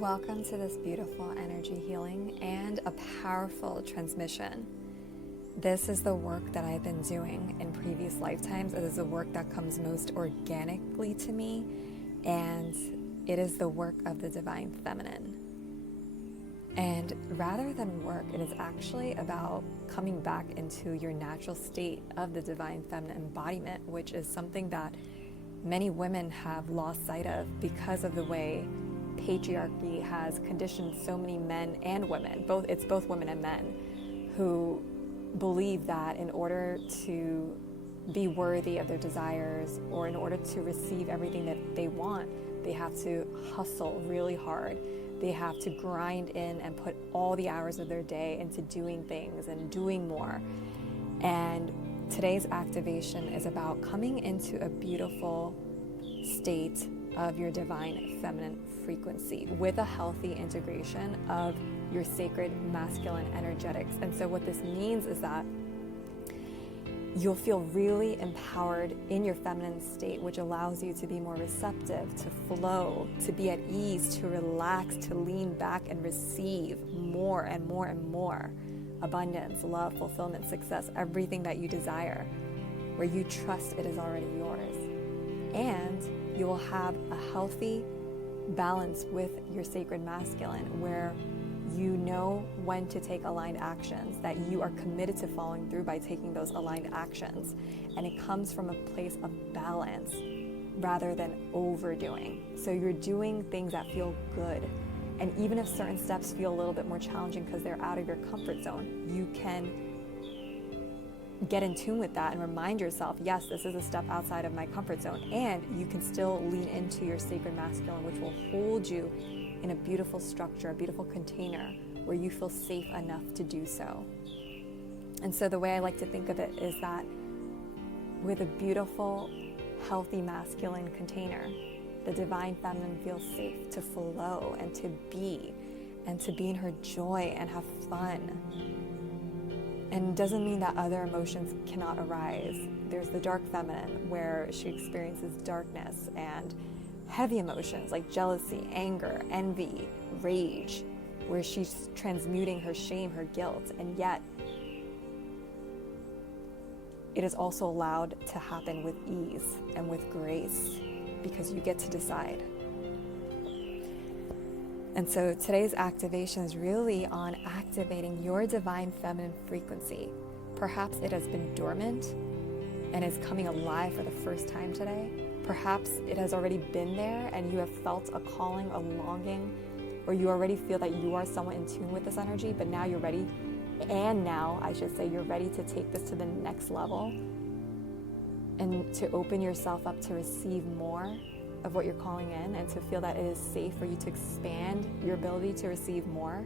Welcome to this beautiful energy healing and a powerful transmission. This is the work that I've been doing in previous lifetimes. It is the work that comes most organically to me, and it is the work of the divine feminine. And rather than work, it is actually about coming back into your natural state of the divine feminine embodiment, which is something that many women have lost sight of because of the way patriarchy has conditioned so many men and women, both women and men, who believe that in order to be worthy of their desires or in order to receive everything that they want, they have to hustle really hard. They have to grind in and put all the hours of their day into doing things and doing more. And today's activation is about coming into a beautiful state of your divine feminine frequency with a healthy integration of your sacred masculine energetics. And so what this means is that you'll feel really empowered in your feminine state, which allows you to be more receptive, to flow, to be at ease, to relax, to lean back and receive more and more and more abundance, love, fulfillment, success, everything that you desire, where you trust it is already yours. And you will have a healthy balance with your sacred masculine, where you know when to take aligned actions, that you are committed to following through by taking those aligned actions. And it comes from a place of balance rather than overdoing. So you're doing things that feel good. And even if certain steps feel a little bit more challenging because they're out of your comfort zone, you can get in tune with that and remind yourself, yes, this is a step outside of my comfort zone. And you can still lean into your sacred masculine, which will hold you in a beautiful structure, a beautiful container where you feel safe enough to do so. And so the way I like to think of it is that with a beautiful, healthy masculine container, the divine feminine feels safe to flow and to be in her joy and have fun. And it doesn't mean that other emotions cannot arise. There's the dark feminine, where she experiences darkness and heavy emotions like jealousy, anger, envy, rage, where she's transmuting her shame, her guilt, and yet it is also allowed to happen with ease and with grace because you get to decide. And so today's activation is really on activating your divine feminine frequency. Perhaps it has been dormant and is coming alive for the first time today. Perhaps it has already been there and you have felt a calling, a longing, or you already feel that you are somewhat in tune with this energy, but now you're ready. And now, I should say, you're ready to take this to the next level and to open yourself up to receive more of what you're calling in, and to feel that it is safe for you to expand your ability to receive more.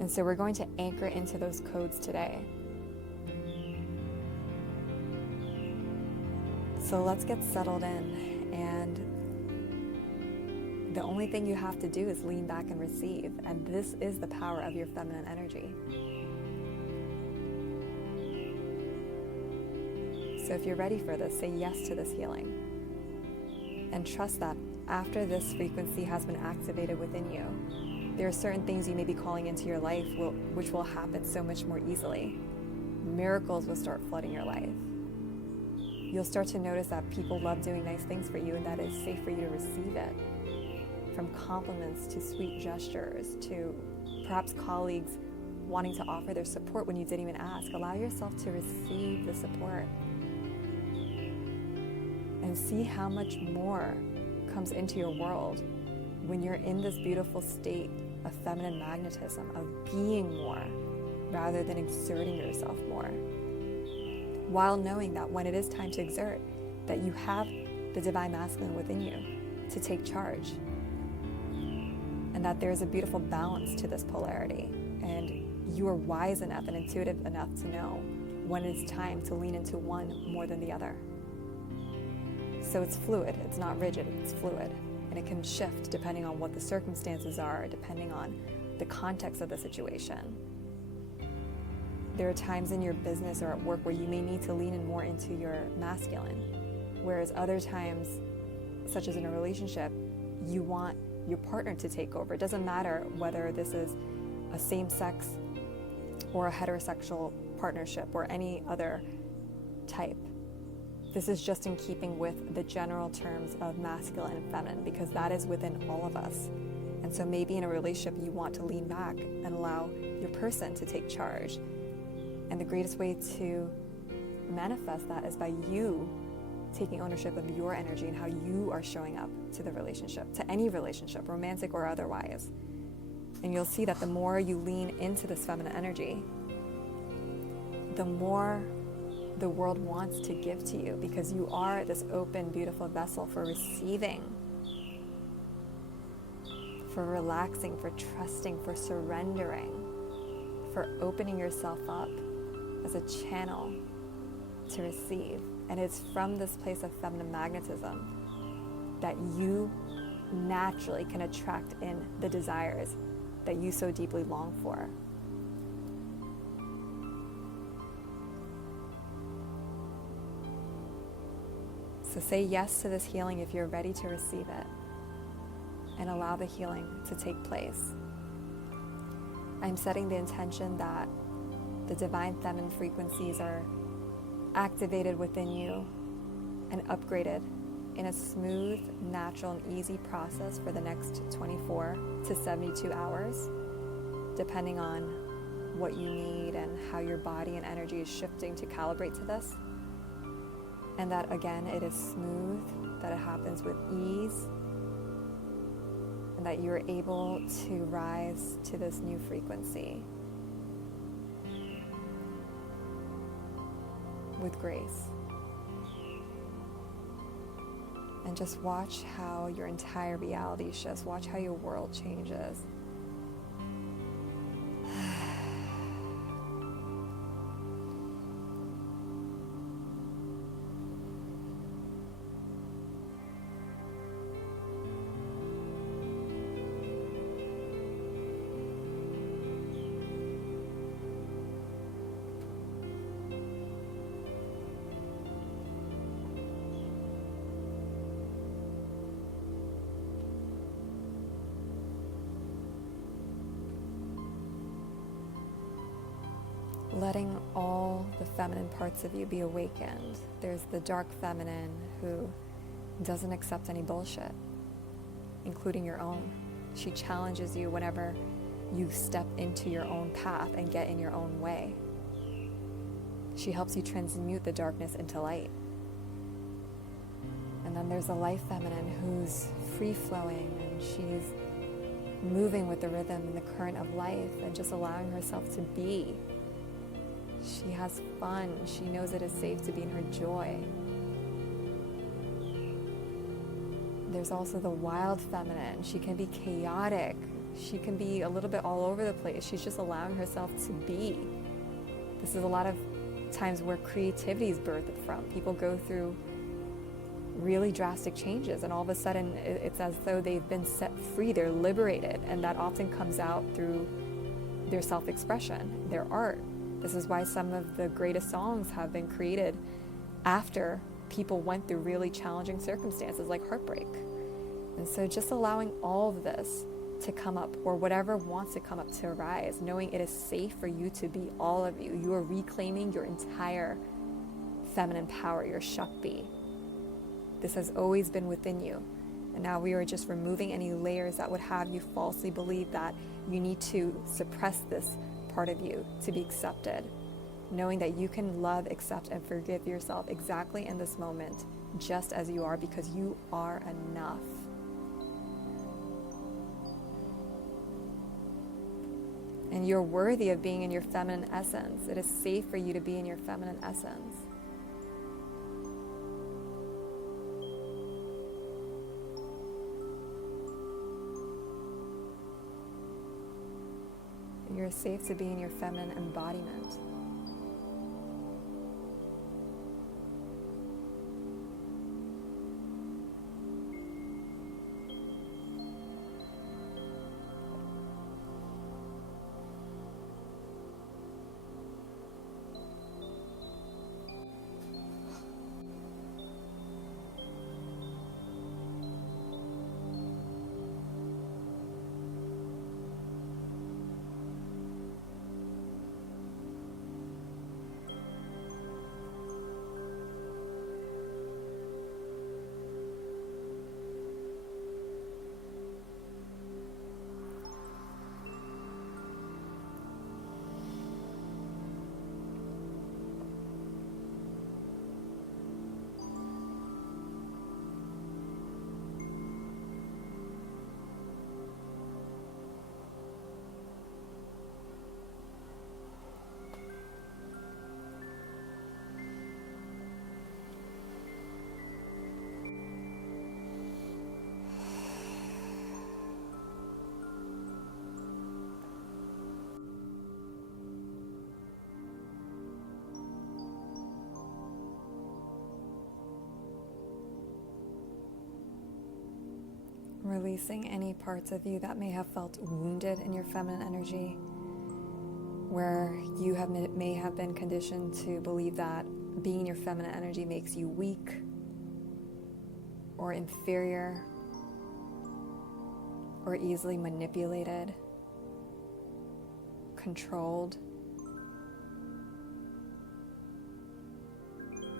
And so we're going to anchor into those codes today. So let's get settled in, and the only thing you have to do is lean back and receive, and this is the power of your feminine energy. So if you're ready for this, say yes to this healing. And trust that after this frequency has been activated within you, there are certain things you may be calling into your life which will happen so much more easily. Miracles will start flooding your life. You'll start to notice that people love doing nice things for you and that it's safe for you to receive it. From compliments to sweet gestures to perhaps colleagues wanting to offer their support when you didn't even ask. Allow yourself to receive the support. And see how much more comes into your world when you're in this beautiful state of feminine magnetism, of being more rather than exerting yourself more. While knowing that when it is time to exert, that you have the divine masculine within you to take charge. And that there's a beautiful balance to this polarity. And you are wise enough and intuitive enough to know when it's time to lean into one more than the other. So it's fluid, it's not rigid, it's fluid. And it can shift depending on what the circumstances are, depending on the context of the situation. There are times in your business or at work where you may need to lean in more into your masculine, whereas other times, such as in a relationship, you want your partner to take over. It doesn't matter whether this is a same-sex or a heterosexual partnership or any other type. This is just in keeping with the general terms of masculine and feminine, because that is within all of us. And so maybe in a relationship you want to lean back and allow your person to take charge. And the greatest way to manifest that is by you taking ownership of your energy and how you are showing up to the relationship, to any relationship, romantic or otherwise. And you'll see that the more you lean into this feminine energy, the more the world wants to give to you, because you are this open, beautiful vessel for receiving, for relaxing, for trusting, for surrendering, for opening yourself up as a channel to receive. And it's from this place of feminine magnetism that you naturally can attract in the desires that you so deeply long for. So say yes to this healing if you're ready to receive it, and allow the healing to take place. I'm setting the intention that the divine feminine frequencies are activated within you and upgraded in a smooth, natural, and easy process for the next 24 to 72 hours, depending on what you need and how your body and energy is shifting to calibrate to this. And that, again, it is smooth, that it happens with ease, and that you're able to rise to this new frequency with grace. And just watch how your entire reality shifts. Watch how your world changes. Letting all the feminine parts of you be awakened. There's the dark feminine who doesn't accept any bullshit, including your own. She challenges you whenever you step into your own path and get in your own way. She helps you transmute the darkness into light. And then there's the life feminine who's free-flowing, and she's moving with the rhythm and the current of life and just allowing herself to be. She has fun. She knows it is safe to be in her joy. There's also the wild feminine. She can be chaotic. She can be a little bit all over the place. She's just allowing herself to be. This is a lot of times where creativity is birthed from. People go through really drastic changes, and all of a sudden it's as though they've been set free. They're liberated, and that often comes out through their self-expression, their art. This is why some of the greatest songs have been created after people went through really challenging circumstances like heartbreak. And so just allowing all of this to come up, or whatever wants to come up, to arise, knowing it is safe for you to be all of you. You are reclaiming your entire feminine power, your Shakti. This has always been within you. And now we are just removing any layers that would have you falsely believe that you need to suppress this part of you to be accepted, knowing that you can love, accept, and forgive yourself exactly in this moment, just as you are, because you are enough. And you're worthy of being in your feminine essence. It is safe for you to be in your feminine essence. You're safe to be in your feminine embodiment. Releasing any parts of you that may have felt wounded in your feminine energy, where you may have been conditioned to believe that being in your feminine energy makes you weak or inferior or easily manipulated, controlled,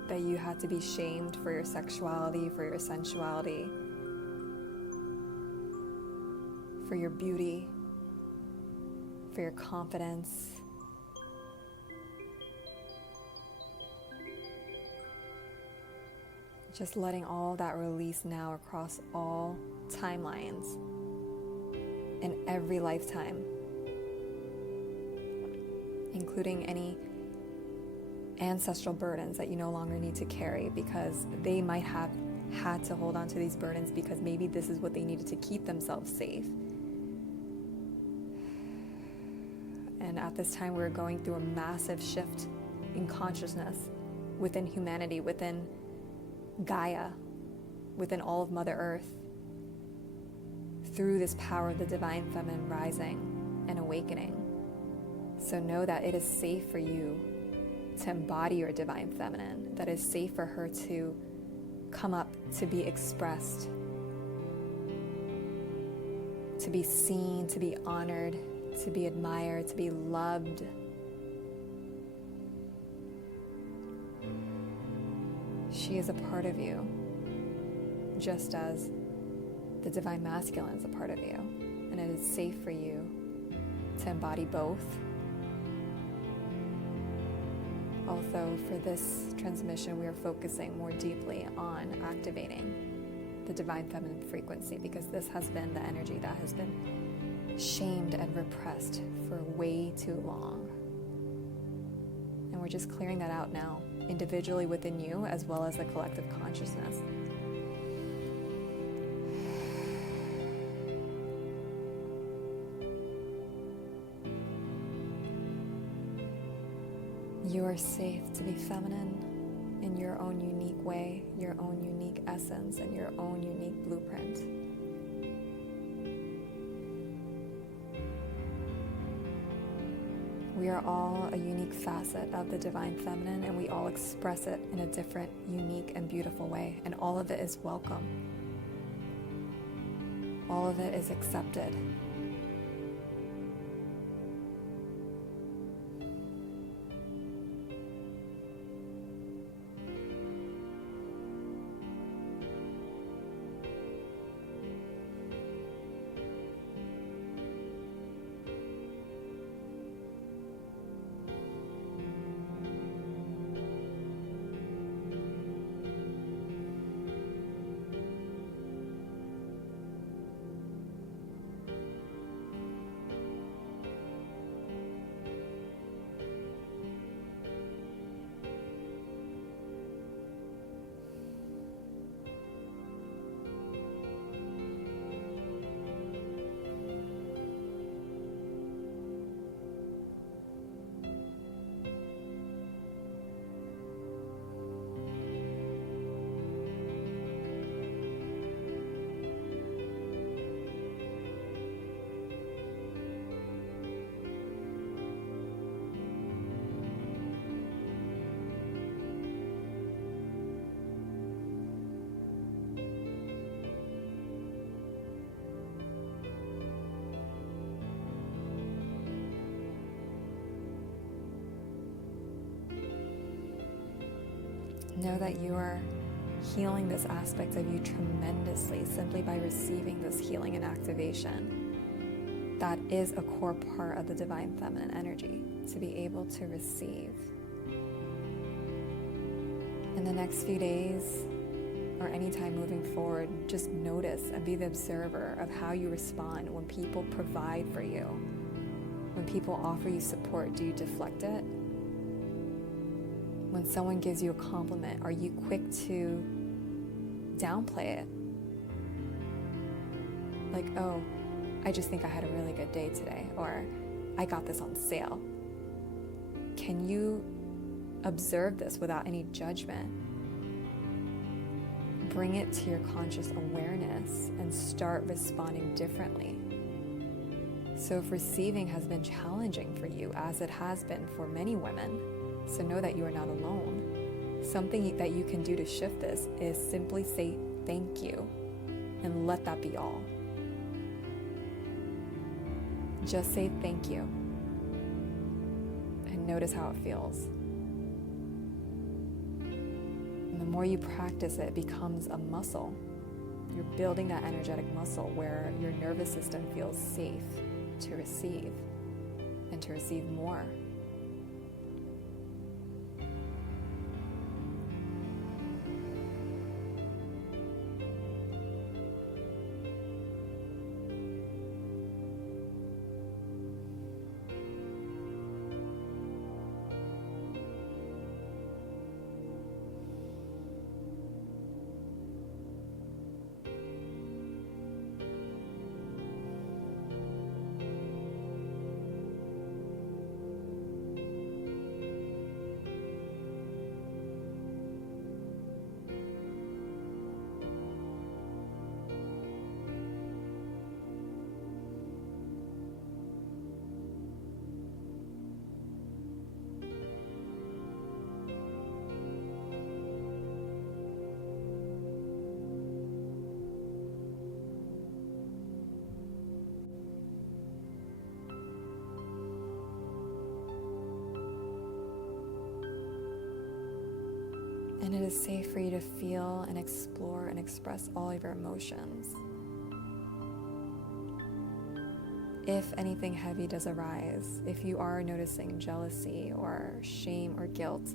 that you had to be shamed for your sexuality, for your sensuality, for your beauty, for your confidence. Just letting all that release now across all timelines in every lifetime, including any ancestral burdens that you no longer need to carry because they might have had to hold on to these burdens because maybe this is what they needed to keep themselves safe. And at this time, we're going through a massive shift in consciousness within humanity, within Gaia, within all of Mother Earth, through this power of the Divine Feminine rising and awakening. So know that it is safe for you to embody your Divine Feminine, that it's safe for her to come up, to be expressed, to be seen, to be honored, to be admired, to be loved. She is a part of you, just as the Divine Masculine is a part of you. And it is safe for you to embody both. Also, for this transmission, we are focusing more deeply on activating the Divine Feminine frequency because this has been the energy that has been shamed and repressed for way too long. And we're just clearing that out now, individually within you as well as the collective consciousness. You are safe to be feminine in your own unique way, your own unique essence, and your own unique blueprint. We are all a unique facet of the Divine Feminine, and we all express it in a different, unique, and beautiful way, and all of it is welcome. All of it is accepted. Know that you are healing this aspect of you tremendously simply by receiving this healing and activation. That is a core part of the Divine Feminine energy, to be able to receive. In the next few days, or anytime moving forward, just notice and be the observer of how you respond when people provide for you. When people offer you support, do you deflect it? When someone gives you a compliment, are you quick to downplay it? Like, oh, I just think I had a really good day today, or I got this on sale. Can you observe this without any judgment? bring it to your conscious awareness and start responding differently. So if receiving has been challenging for you, as it has been for many women, so know that you are not alone. Something that you can do to shift this is simply say thank you and let that be all. Just say thank you and notice how it feels. And the more you practice it, it becomes a muscle. You're building that energetic muscle where your nervous system feels safe to receive and to receive more. And it is safe for you to feel and explore and express all of your emotions. If anything heavy does arise, if you are noticing jealousy or shame or guilt,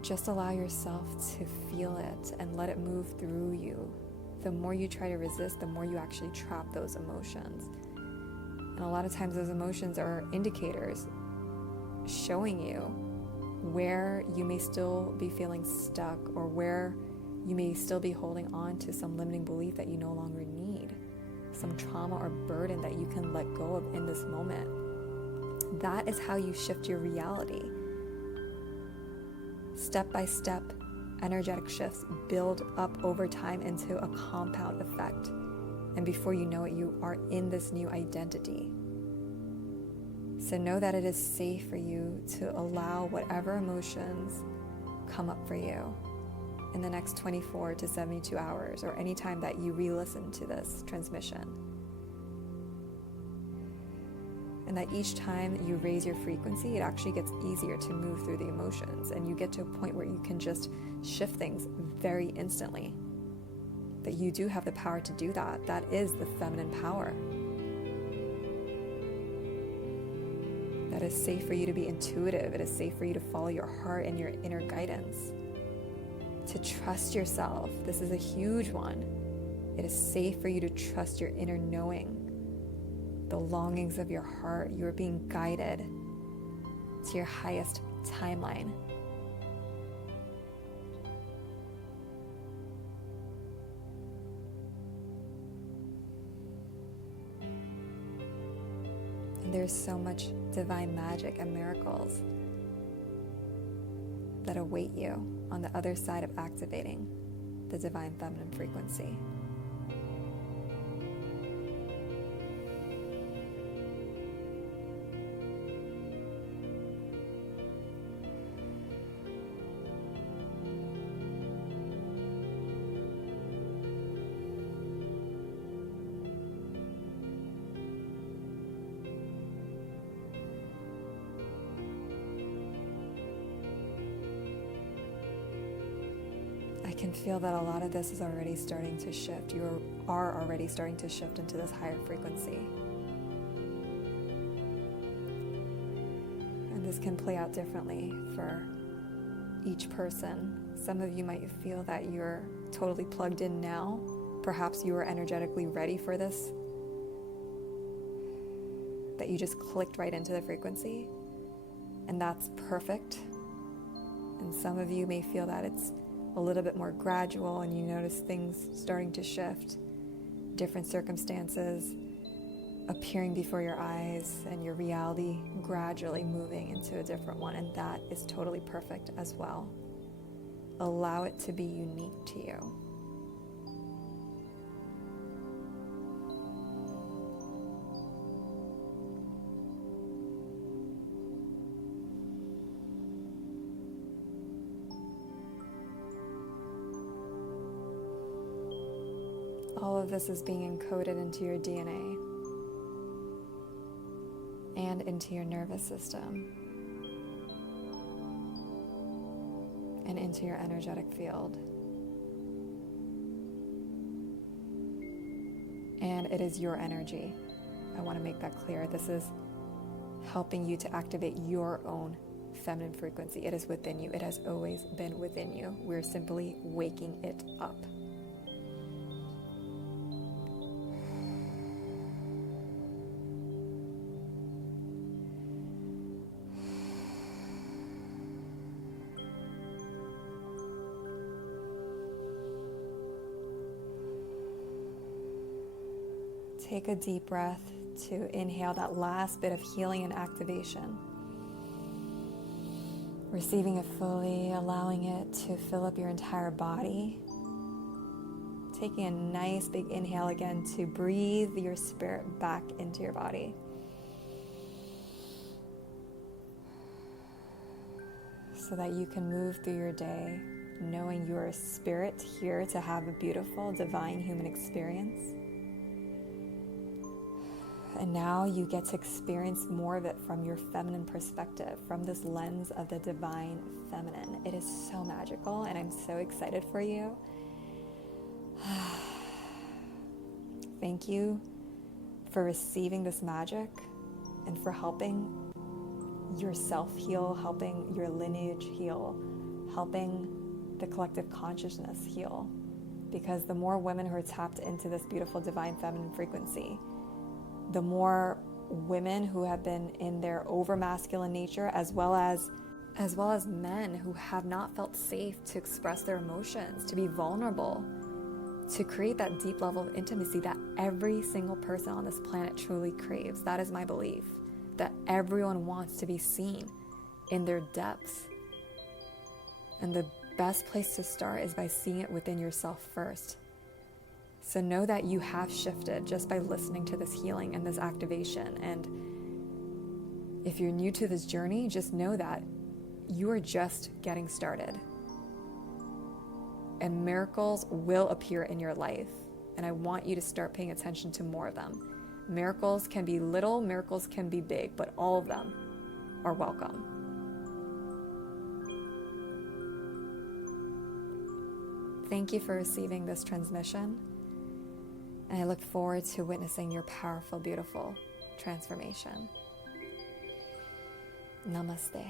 just allow yourself to feel it and let it move through you. The more you try to resist, the more you actually trap those emotions. And a lot of times those emotions are indicators showing you where you may still be feeling stuck or where you may still be holding on to some limiting belief that you no longer need, some trauma or burden that you can let go of in this moment. That is how you shift your reality. Step by step, energetic shifts build up over time into a compound effect. And before you know it, you are in this new identity. So know that it is safe for you to allow whatever emotions come up for you in the next 24 to 72 hours or any time that you re-listen to this transmission. And that each time you raise your frequency, it actually gets easier to move through the emotions, and you get to a point where you can just shift things very instantly. That you do have the power to do that. That is the feminine power. That is safe for you to be intuitive. It is safe for you to follow your heart and your inner guidance. To trust yourself. This is a huge one. It is safe for you to trust your inner knowing, the longings of your heart. You are being guided to your highest timeline. And there's so much divine magic and miracles that await you on the other side of activating the divine feminine frequency. I can feel that a lot of this is already starting to shift. You are already starting to shift into this higher frequency. And this can play out differently for each person. Some of you might feel that you're totally plugged in now. Perhaps you are energetically ready for this, that you just clicked right into the frequency, and that's perfect. And some of you may feel that it's a little bit more gradual and you notice things starting to shift, different circumstances appearing before your eyes and your reality gradually moving into a different one, and that is totally perfect as well. allow it to be unique to you. All of this is being encoded into your DNA and into your nervous system and into your energetic field. And it is your energy. I want to make that clear. This is helping you to activate your own feminine frequency. It is within you. It has always been within you. We're simply waking it up. Take a deep breath to inhale that last bit of healing and activation. Receiving it fully, allowing it to fill up your entire body. Taking a nice big inhale again to breathe your spirit back into your body. So that you can move through your day knowing you are a spirit here to have a beautiful, divine human experience. And now you get to experience more of it from your feminine perspective, from this lens of the divine feminine. It is so magical, and I'm so excited for you. Thank you for receiving this magic and for helping yourself heal, helping your lineage heal, helping the collective consciousness heal. Because the more women who are tapped into this beautiful divine feminine frequency, the more women who have been in their over masculine nature, as well as men who have not felt safe to express their emotions, to be vulnerable, to create that deep level of intimacy that every single person on this planet truly craves. That is my belief, that everyone wants to be seen in their depths. And the best place to start is by seeing it within yourself first. So know that you have shifted just by listening to this healing and this activation. And if you're new to this journey, just know that you are just getting started. And miracles will appear in your life. And I want you to start paying attention to more of them. Miracles can be little, miracles can be big, but all of them are welcome. Thank you for receiving this transmission. And I look forward to witnessing your powerful, beautiful transformation. Namaste.